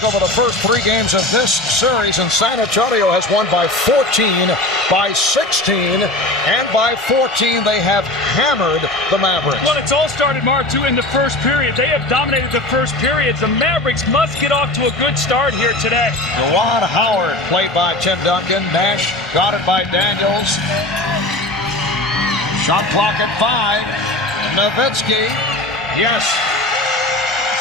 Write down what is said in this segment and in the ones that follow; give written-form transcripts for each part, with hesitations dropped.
back over the first 3 games of this series, and San Antonio has won by 14, by 16, and by 14 they have hammered the Mavericks. Well, it's all started, Mark, too, in the first period. They have dominated the first period. The Mavericks must get off to a good start here today. Juwan Howard, played by Tim Duncan. Nash guarded by Daniels. Shot clock at 5. Nowitzki, yes.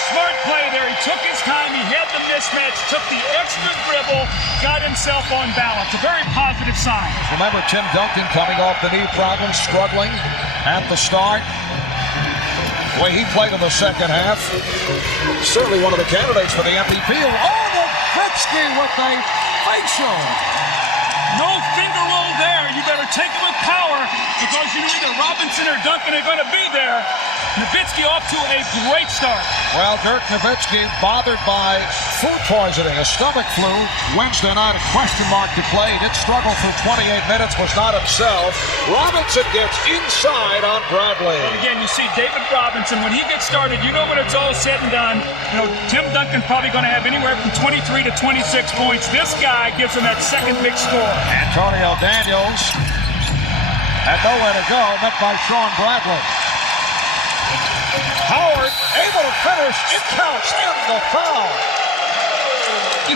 Smart play there. He took his time. He had the mismatch, took the extra dribble, got himself on balance. A very positive sign. Remember Tim Duncan coming off the knee problems, struggling at the start. The way he played in the second half. Certainly one of the candidates for the MVP. Oh, Nowitzki with a facial. No finger roll there. You better take it with power because you knew either Robinson or Duncan are going to be there. Nowitzki off to a great start. Well, Dirk Nowitzki bothered by food poisoning, a stomach flu. Wednesday night, a question mark to play. Did struggle for 28 minutes, was not himself. Robinson gets inside on Bradley. And again, you see David Robinson, when he gets started, you know when it's all said and done, Tim Duncan probably going to have anywhere from 23 to 26 points. This guy gives him that second big score. Antonio Daniels had nowhere to go, met by Sean Bradley. Howard able to finish. It counts in the foul.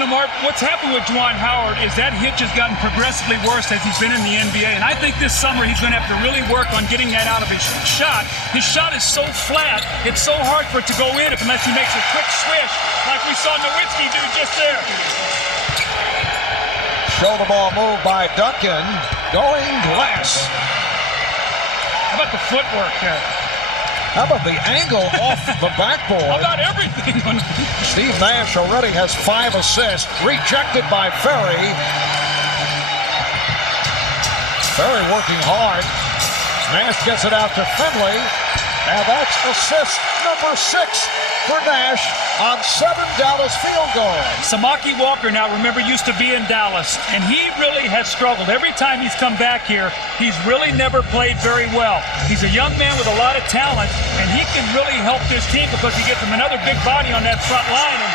Mark, what's happened with Juwan Howard is that hitch has gotten progressively worse as he's been in the NBA. And I think this summer he's going to have to really work on getting that out of his shot. His shot is so flat, it's so hard for it to go in unless he makes a quick swish like we saw Nowitzki do just there. Shoulder ball move by Duncan. Going glass. How about the footwork there? How about the angle off the backboard? How about everything? Steve Nash already has 5 assists. Rejected by Ferry. Ferry working hard. Nash gets it out to Finley. And that's assist number 6 for Nash on 7 Dallas field goals. Samaki Walker now, remember, used to be in Dallas, and he really has struggled. Every time he's come back here, he's really never played very well. He's a young man with a lot of talent, and he can really help this team because he gets him another big body on that front line. And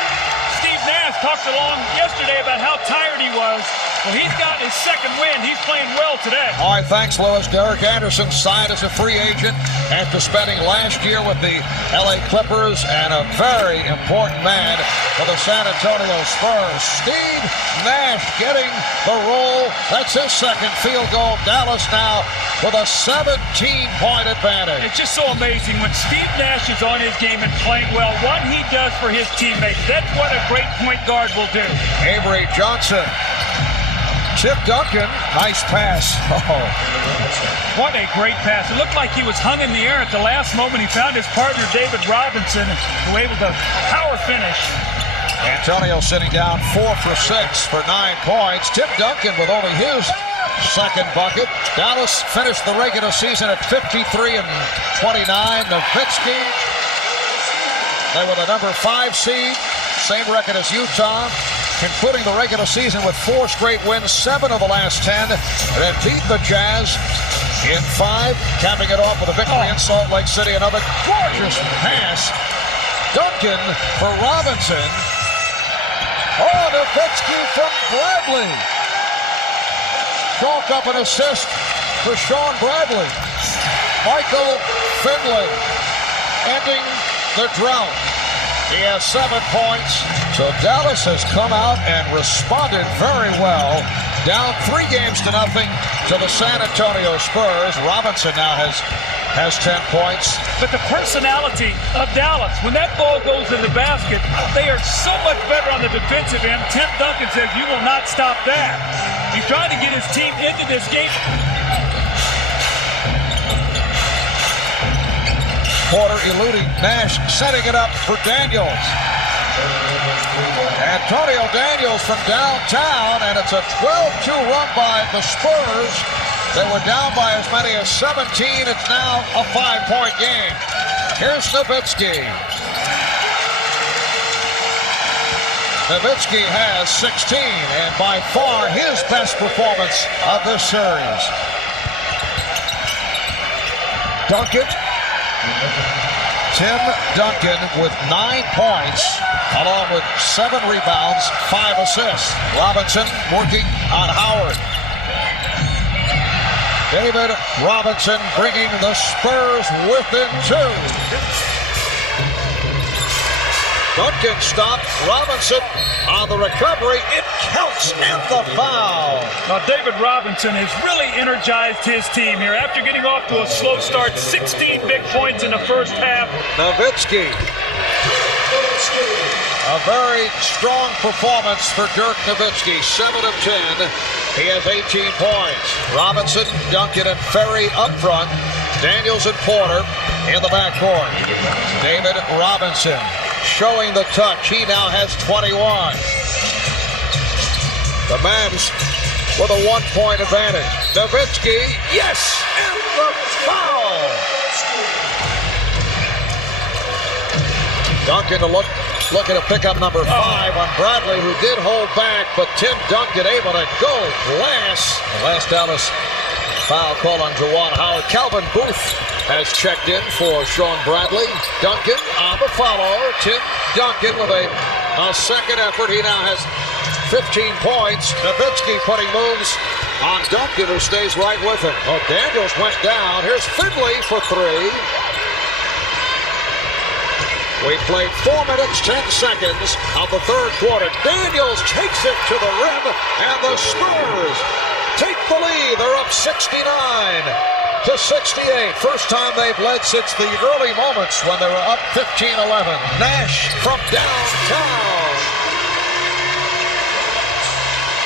Steve Nash talked along yesterday about how tired he was. Well, he's got his second win. He's playing well today. All right, thanks, Lewis. Derek Anderson signed as a free agent after spending last year with the LA Clippers, and a very important man for the San Antonio Spurs. Steve Nash getting the roll. That's his second field goal. Dallas now with a 17-point advantage. It's just so amazing when Steve Nash is on his game and playing well, what he does for his teammates. That's what a great point guard will do. Avery Johnson. Chip Duncan, nice pass. Oh. What a great pass. It looked like he was hung in the air at the last moment. He found his partner, David Robinson, who was able to power finish. Antonio sitting down 4 for 6 for 9 points. Chip Duncan with only his second bucket. Dallas finished the regular season at 53 and 29. Nowitzki, they were the number 5 seed. Same record as Utah. Concluding the regular season with 4 straight wins, 7 of the last 10, and then beat the Jazz in 5, capping it off with a victory in Salt Lake City. Another gorgeous pass. Duncan for Robinson. Oh, Nowitzki from Bradley. Chalk up an assist for Sean Bradley. Michael Finley ending the drought. He has 7 points. So Dallas has come out and responded very well. Down 3 games to nothing to the San Antonio Spurs. Robinson now has 10 points. But the personality of Dallas, when that ball goes in the basket, they are so much better on the defensive end. Tim Duncan says, you will not stop that. He's trying to get his team into this game. Porter eluding Nash, setting it up for Daniels. Antonio Daniels from downtown, and it's a 12-2 run by the Spurs. They were down by as many as 17. It's now a 5-point game. Here's Nowitzki. Nowitzki has 16, and by far his best performance of this series. Duncan Tim Duncan with 9 points, along with 7 rebounds, 5 assists. Robinson working on Howard. David Robinson bringing the Spurs within 2. Duncan stopped. Robinson on the recovery. It counts, and the foul. Now, David Robinson has really energized his team here. After getting off to a slow start, 16 big points in the first half. Nowitzki. A very strong performance for Dirk Nowitzki. 7 of 10. He has 18 points. Robinson, Duncan, and Ferry up front. Daniels and Porter in the backcourt. David Robinson showing the touch. He now has 21. The Mavs with a 1-point advantage. Nowitzki, yes, and the foul. Duncan to looking to pick up number 5 on Bradley, who did hold back, but Tim Duncan able to go glass. The last Dallas foul call on Juwan Howard. Calvin Booth has checked in for Sean Bradley. Duncan on the follow. Tim Duncan with a second effort. He now has 15 points. Nowitzki putting moves on Duncan, who stays right with him. Oh, Daniels went down. Here's Finley for 3. We played 4 minutes, 10 seconds of the third quarter. Daniels takes it to the rim, and the Spurs take the lead. They're up 69-68. First time they've led since the early moments when they were up 15-11. Nash from downtown.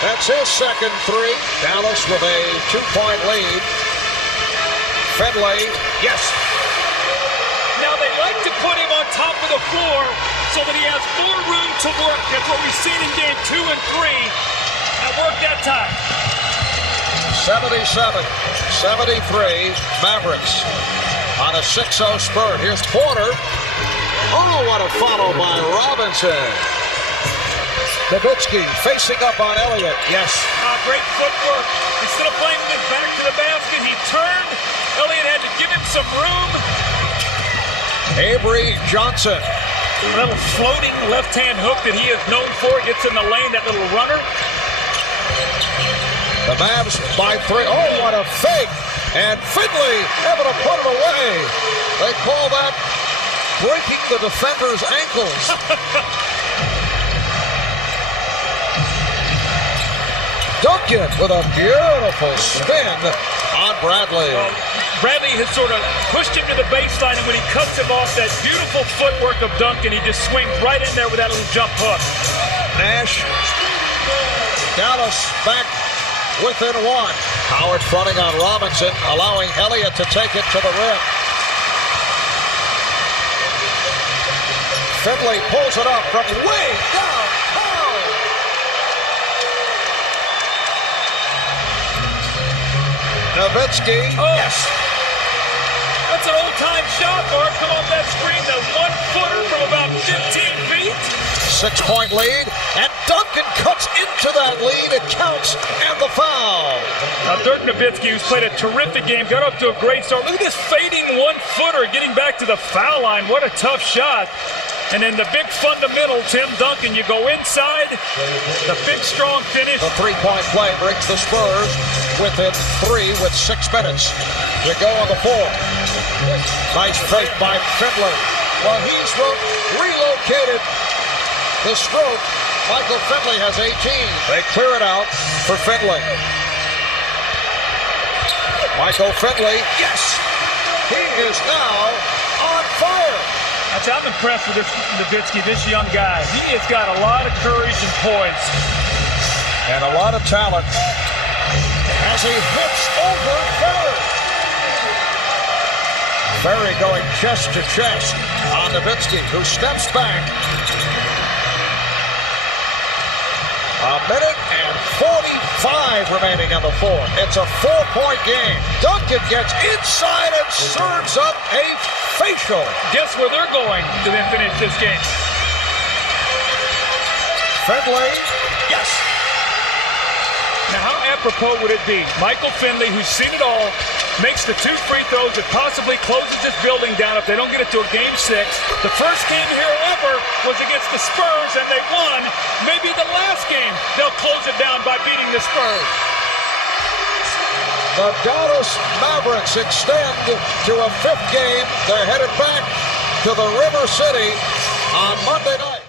That's his second 3. Dallas with a 2-point lead. Finley, yes. Now they like to put him on top of the floor so that he has more room to work. That's what we've seen in game 2 and 3. That worked that time. 77-73, Mavericks on a 6-0 spurt. Here's Porter. Oh, what a follow by Robinson. Nowitzki facing up on Elliott. Yes. Great footwork. Instead of playing with his back to the basket, he turned. Elliott had to give him some room. Avery Johnson. A little floating left-hand hook that he is known for. Gets in the lane, that little runner. The Mavs by 3. Oh, what a fake. And Finley able to put it away. They call that breaking the defender's ankles. Duncan with a beautiful spin on Bradley. Bradley has sort of pushed him to the baseline, and when he cuts him off, that beautiful footwork of Duncan, he just swings right in there with that little jump hook. Nash. Dallas back within 1. Howard fronting on Robinson, allowing Elliott to take it to the rim. Finley pulls it up from way downtown. Nowitzki, yes. That's an old-time shot, Mark. Come off that screen, the 1-footer from about 15 feet. 6-point lead, and Duncan cuts into that lead. It counts, and the foul. Now, Dirk Nowitzki, who's played a terrific game, got up to a great start. Look at this fading 1-footer getting back to the foul line. What a tough shot. And then the big fundamental, Tim Duncan, you go inside, the big strong finish. The 3-point play brings the Spurs within 3 with 6 minutes to go on the 4th. Nice fake by Finley. Well, he's relocated the stroke. Michael Finley has 18. They clear it out for Finley. Michael Finley, yes! He is now on fire. I'm impressed with this Nowitzki, this young guy. He has got a lot of courage and poise. And a lot of talent as he hits over Ferry. Ferry going chest to chest on Nowitzki, who steps back. A minute and 45 remaining on the 4th. It's a 4-point game. Duncan gets inside and serves up a facial. Guess where they're going to then finish this game? Finley, yes. Now, how apropos would it be? Michael Finley, who's seen it all, makes the 2 free throws, it possibly closes this building down if they don't get it to a game 6. The first game here ever was against the Spurs, and they won. Maybe the last game they'll close it down by beating the Spurs. The Dallas Mavericks extend to a 5th game. They're headed back to the River City on Monday night.